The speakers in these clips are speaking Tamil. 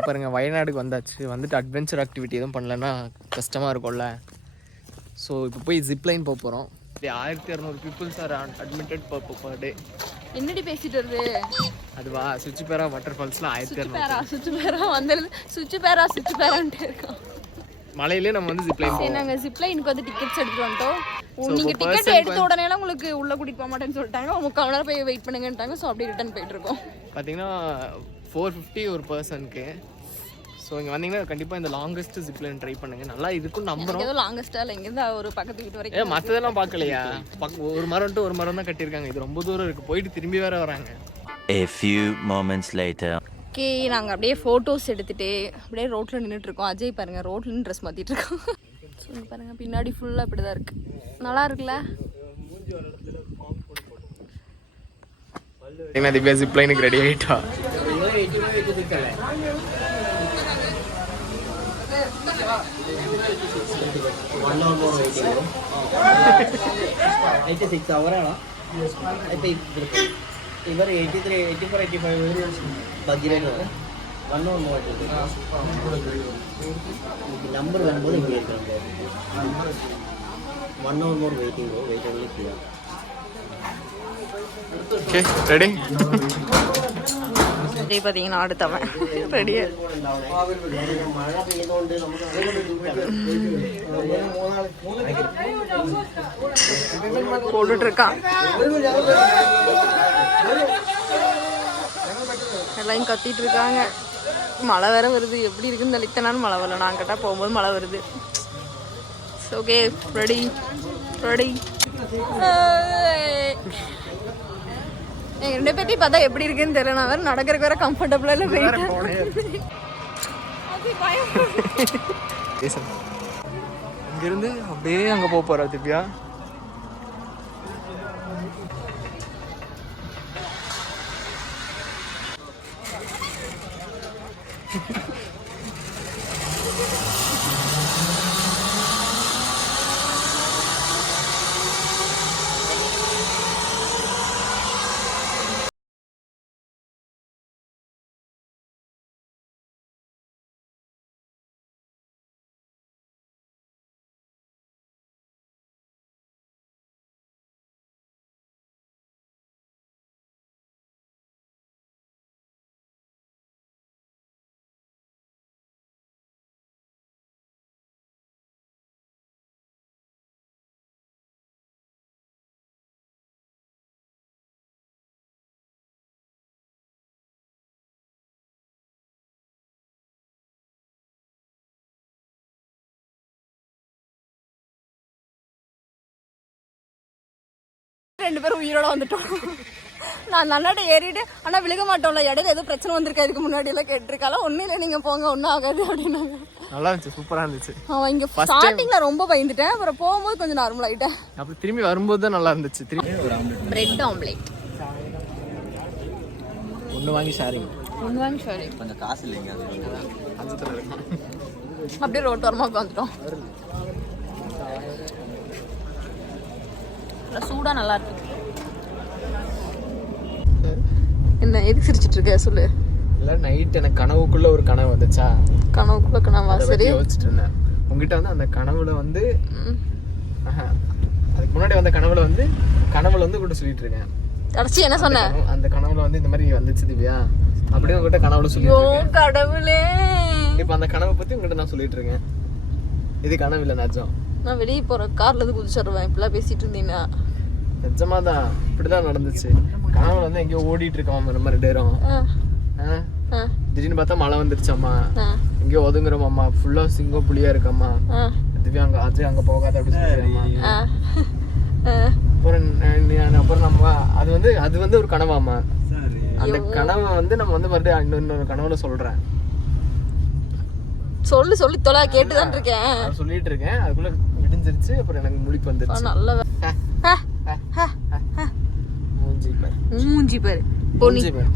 இப்போ பாருங்கள் வயநாடுக்கு வந்தாச்சு. வந்துட்டு அட்வென்ச்சர் ஆக்டிவிட்டி எதுவும் பண்ணலன்னா கஷ்டமாக இருக்கும்ல. ஸோ இப்போ போய் ஜிப்லைன் போக போகிறோம். 1200 peoples are admitted per day. என்னடி பேசிட்டு வருது அதுவா சுச்சிபேரா வாட்டர் ஃபால்ஸ்லாம் 1200. சுச்சிபேரான்ட்டு இருக்கோம். மலையிலே நம்ம வந்து ஜிப்லைன் போவோம். நாங்க ஜிப்லைனுக்கு வந்து டிக்கெட்ஸ் எடுத்துட்டு வந்துட்டோம். நீங்க டிக்கெட் எடுத்த உடனே உங்களுக்கு உள்ள கூட்டிட்டு போக மாட்டேன்னு சொல்லிட்டாங்க. 3/4 நேரம் போய் வெயிட் பண்ணுங்கன்ட்டாங்க. ஸோ அப்படியே ரிட்டர்ன் போயிட்டு இருக்கோம். பார்த்தீங்கன்னா 450 ஒரு பர்சனுக்கு. ஸோ இங்கே வந்தீங்கன்னா கண்டிப்பாக இந்த லாங்கஸ்ட் ஜிப்லைன் ட்ரை பண்ணுங்க. நல்லா இருக்கும் நம்புறோம். ஏதோ லாங்கஸ்டா இல்லை, இங்கேருந்து ஒரு பக்கத்து வீட்டு வரைக்கும். மற்றதெல்லாம் பார்க்கலையா? ஒரு மரம் டு ஒரு மரம் தான் கட்டியிருக்காங்க. இது ரொம்ப தூரம் இருக்குது. போயிட்டு திரும்பி வேற வராங்க. A few moments later. Okay, நாங்கள் அப்படியே ஃபோட்டோஸ் எடுத்துகிட்டு அப்படியே ரோட்டில் நின்றுட்டுருக்கோம். அஜய் பாருங்கள் ரோட்டில் ட்ரெஸ் மாற்றிட்டு இருக்கோம். ஸோ பாருங்கள் பின்னாடி ஃபுல்லாக இப்படி தான் இருக்குது. நல்லா இருக்குல்ல? என்ன திவ்யா ஜிப்லைனுக்கு ரெடி ஆகிட்டா? ಇವರು 83 84 85 ಬಗ್ಗಿರೇನು 1 hour more ನಂಬರ್ வரும்போது இங்க இருக்காங்க. 1 hour more waiting only here. Okay, ready? டேய் பாத்தீங்கன்னா அடுத்தவன் ரெடியா மழை பெய்யுதோண்டு நமக்கு போட்டுட்டு இருக்கான். எல்லாம் கத்திட்டு இருக்காங்க. மழை வேற வருது. எப்படி இருக்குன்னு தெளித்தனாலும் மழை வரல. நான் கேட்டா போகும்போது மழை வருது. Okay, ready ready. எங்க 2 பேத்தையும் பார்த்தா எப்படி இருக்குன்னு தெரியல. நான் வேற நடக்கிறதுக்கு வேற கம்ஃபர்டபுளா இல்லை. இங்கிருந்து அப்படியே அங்கே போக போகிறா திவ்யா. ரெண்டு பேரும் உயிரோட வந்துட்டோம். நான் நல்லாட்ட ஏறிட்டு ஆனால் விழுக மாட்டோம்ல. இடையில ஏதோ பிரச்சனை வந்திருக்கா இதுக்கு முன்னாடி எல்லாம் கேட்டிருக்காலும். ஒன்றும் இல்லை, நீங்கள் போங்க ஒன்றும் ஆகாது அப்படின்னாங்க. நல்லா இருந்துச்சு, சூப்பராக இருந்துச்சு. அவன் இங்கே ஸ்டார்டிங்கில் ரொம்ப பயந்துட்டேன். அப்புறம் போகும்போது கொஞ்சம் நார்மல் ஆகிட்டேன். அப்புறம் திரும்பி வரும்போது தான் நல்லா இருந்துச்சு. திரும்பி பிரெட் ஆம்லேட் ஒன்று வாங்கி ஷேரிங். கொஞ்சம் காசு இல்லைங்க. அப்படியே ரோட் வரமாக உட்காந்துட்டோம். சூடாக நல்லா இருக்கு. என்ன எதுக்கு சிரிச்சிட்டு இருக்க சொல்லு. இல்லை நைட் எனக்கு கனவுக்குள்ள ஒரு கனவு வந்துச்சா. கனவுக்குள்ள கனவா? சரி, யோசிச்சுட்டு இருந்தேன். உங்ககிட்ட வந்து அந்த கனவுல வந்து அதுக்கு முன்னாடி வந்த கனவுல வந்து கூட சொல்லிட்டு இருக்கேன். கடைசி என்ன சொன்ன? அந்த கனவுல வந்து இந்த மாதிரி வந்துச்சு திவ்யா அப்படின்னு உங்ககிட்ட கனவுல சொல்லிட்டு இருக்கேன். கடவுளே, இப்போ அந்த கனவை பத்தி உங்ககிட்ட நான் சொல்லிட்டு இருக்கேன். இது கனவு இல்லை, நிஜம். நான் வெளியே போறேன், கார்ல இருந்து குதிச்சிடுவேன். இப்பெல்லாம் பேசிட்டு இருந்தீங்கன்னா நிஜமாதான் இப்படிதான் நடந்துச்சு. கனவுல வந்து எங்கேயோ ஓடிட்டு இருக்கோம் நம்ம 2 பேரும். திடீர்னு பார்த்தா மழை வந்துருச்சம்மா. எங்கேயோ ஒதுங்குறோம்மா. ஃபுல்லா சிங்கம் புலியா இருக்கம்மா. திவ்யா அங்க அங்க போகாத அப்படி சொல்லிடுறோம்மா. அப்புறம் நம்ம அது வந்து ஒரு கனவாமா. அந்த கனவை வந்து நம்ம வந்து மறுபடியும் இன்னொரு கனவுல சொல்றேன். சொல்லி தொலை கேட்டுதான் இருக்கேன். சொல்லிட்டு இருக்கேன். அதுக்குள்ள விடிஞ்சிருச்சு. அப்புறம் எனக்கு முழிப்பு வந்துருச்சு. நல்ல மூஞ்சி பாரு.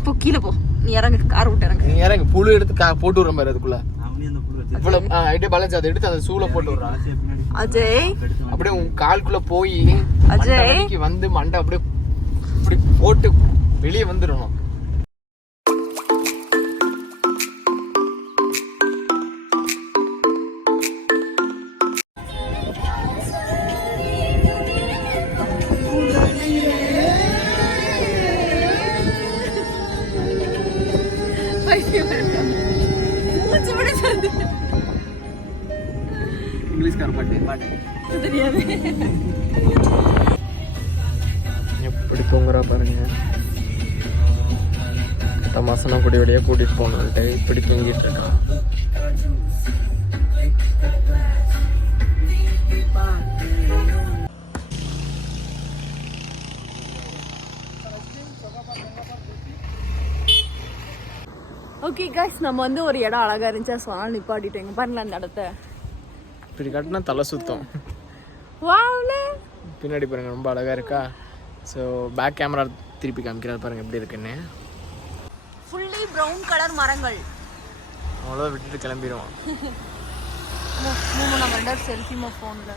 போ கீழே போ. நீ இறங்கு, கார் விட்டு இறங்கு. நீ இறங்கு. புழு எடுத்து போட்டு விடுற மாதிரி அதுக்குள்ள ஐடியா பேலன்ஸ் அதை எடுத்து அந்த சூல போட்டு விடுறான். அஜய் அப்படியே உன் கால்குள்ள போய் அஜய் வந்து மண்டை அப்படியே இப்படி போட்டு வெளியே வந்துடணும். இங்கிலீஷ்கார பாட்டு தெரியாது. எப்படி தூங்குறா பாருங்க. தமாசனா குடி வழியா கூட்டிட்டு போனான்ட்டு இப்படி தூங்கிட்டு இருக்கான். ஓகே காய்ஸ், நம்ம வந்து ஒரு இடம் அழகா இருந்துச்சா சொன்னால் நிப்பாட்டிட்டோங்க. பாருங்களா அந்த இடத்த இப்படி கட்டினா தலை சுத்தம். வாவ்ல பின்னாடி பாருங்க ரொம்ப அழகா இருக்கா. ஸோ பேக் கேமரா திருப்பி காமிக்கிறாரு பாருங்க எப்படி இருக்குன்னு. ஃபுல்லி ப்ரௌன் கலர் மரங்கள். அவ்வளோதான் விட்டுட்டு கிளம்பிடுவோம். நம்ம 2 செல்ஃபி ஃபோனில்.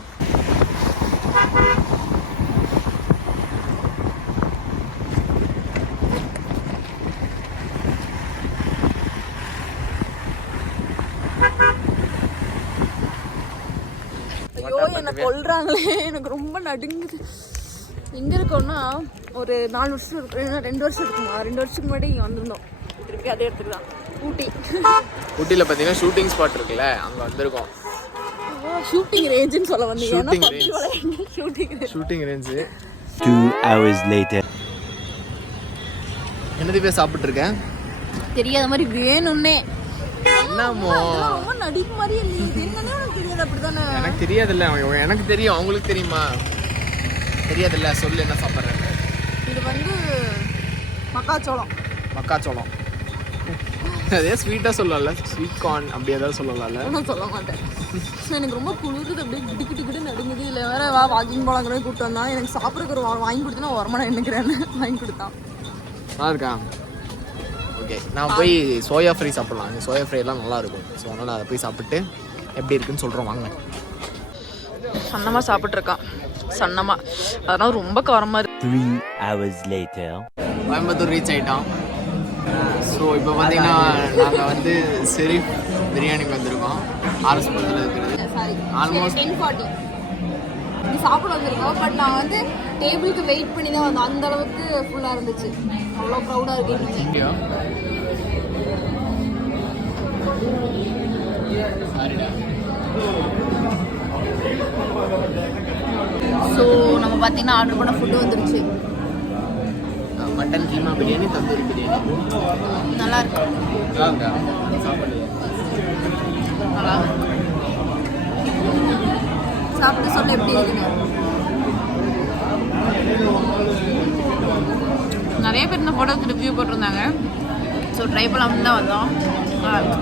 ஐயோ என்னை கொல்றாங்களே, எனக்கு ரொம்ப நடுங்குது. எங்கே இருக்கோம்னா ஒரு 4 வருஷம் இருக்கு, 2 வருஷம் இருக்குமா, 2 வருஷத்துக்கு முன்னாடி இங்கே வந்திருந்தோம். திருப்பி அதே இடத்துக்கு தான், ஊட்டி. ஊட்டியில் பார்த்தீங்கன்னா ஷூட்டிங் ஸ்பாட் இருக்குல்ல, அங்கே வந்திருக்கோம். ஷூட்டிங் ரேஞ்சுன்னு சொல்ல வந்தீங்க. Shooting range. 2 hours later. என்னது போய் சாப்பிட்டு இருக்கேன் தெரியாத மாதிரி வேணும்னே. என்னமோ ரொம்ப நடிப்பு மாதிரி இல்லையே, என்னன்னே உனக்கு தெரியாது. அப்படிதானே? எனக்கு தெரியாதுல்ல, எனக்கு தெரியும், அவங்களுக்கு தெரியுமா? தெரியாதுல்ல, சொல்லு என்ன சாப்பிட்றேன். இது வந்து மக்காச்சோளம். மக்காச்சோளம் அதே ஸ்வீட்டாக சொல்லலாம்ல, ஸ்வீட் கார்ன் அப்படி ஏதாவது சொல்லலாம்ல. நான் சொல்ல மாட்டேன். எனக்கு ரொம்ப குளிருது, அப்படியே கிட்டு நடுங்குது. இல்லை வேற வாக்கிங் போலாங்கிறத கூப்பிட்டு வந்தான். எனக்கு சாப்பிட்றதுக்கு ஒரு வாங்கி கொடுத்தா வரமா நான் நினைக்கிறேன். வாங்கி கொடுத்தான். நல்லா இருக்கா? ஓகே, நான் போய் சோயா ஃப்ரை சாப்பிட்லாம். சோயா ஃப்ரைலாம் நல்லா இருக்கும். ஸோ அதனால் அதை போய் சாப்பிட்டு எப்படி இருக்குன்னு சொல்கிறோம் வாங்க. சன்னமாக சாப்பிட்ருக்கான், சன்னமாக. அதனால் ரொம்ப காரமாக இருக்கு. 3 hours later. கோயம்புத்தூர் ரீச் ஆகிட்டோம். ஸோ இப்போ பார்த்தீங்கன்னா நாங்கள் வந்து ஷெரீஃப் பிரியாணிக்கு வந்திருக்கோம். ஆர்எஸ் பக்கத்தில் இருக்கிறது. ஆல்மோஸ்ட் 10:40 இது சாப்பிட வந்திருக்கோம். பட் நான் வந்து டேபிளுக்கு வெயிட் பண்ணி தான் வந்தோம். அந்த அளவுக்கு ஃபுல்லாக இருந்துச்சு. அவ்வளோ க்ரௌடாக இருக்கு இங்கேயா? ஸோ நம்ம பார்த்தீங்கன்னா ஆர்டர் பண்ண ஃபுட்டு வந்துருச்சு. மட்டன் கீமா பிரியாணி, தந்தூரி பிரியாணி. நல்லா இருக்கு. நல்லா இருக்கா? சாப்பிடலையா? நல்லா இருக்கு. சாப்பிட்டு சொல்ல எப்படி இருக்குங்க. நிறைய பேர் இந்த ஃபோட்டோக்கு ரிவ்யூ போட்டிருந்தாங்க. ஸோ ட்ரை பண்ணலாம்னு தான் வந்தோம். நல்லா இருக்கு.